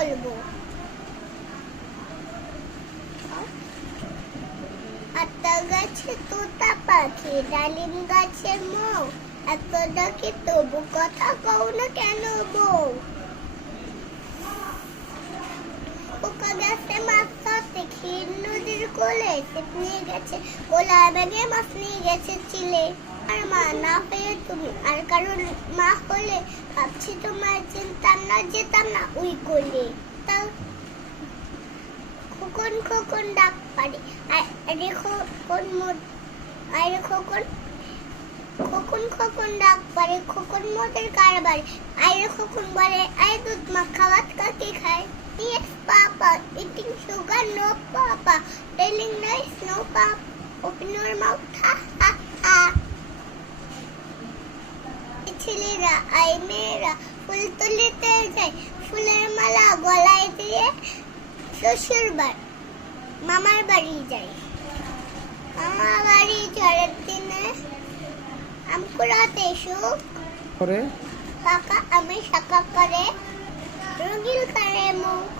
বলবো? আতা গাছে তোতা পাখি, ডালিম গাছে মৌ, এত ডাকি তবু কথা কও না কেন বউ? পোকা গেছে মাছ ধরতে ক্ষীর নদীর কোলে, ছিপ নিয়ে গেছে কোলা ব্যাগে, মাছ নিয়ে গেছে চিলে। আর মা না পেয়ে তুমি আর কারোর মা হলে, ভাবছি তোমার চিন্তা না যেতাম না ওই কোলে। তাও খোকন খোকন ডাক পারি, আরে খোকন আরে খোকন খোকন খোকন ডাক পারে, খোকন মোদের কারবারে। আরে খোকন বলে আই দুধ মাখা ভাত কাকে খায়? Yes, Papa. Eating sugar, no, Papa. Telling lies, no, Papa. Open your mouth, ha, ha, ha. ছেলেরা আই মেয়েরা ফুল তুলিতে যায়, ফুলের মালা গলায় দিয়ে শ্বশুর বাড়ি মামার বাড়ি যায়। মামার বাড়ি ঝড়ের দিনে আম কুড়াতে সুখ করে, কাকা আমি শাখা করে, রঙিল করে মুখ।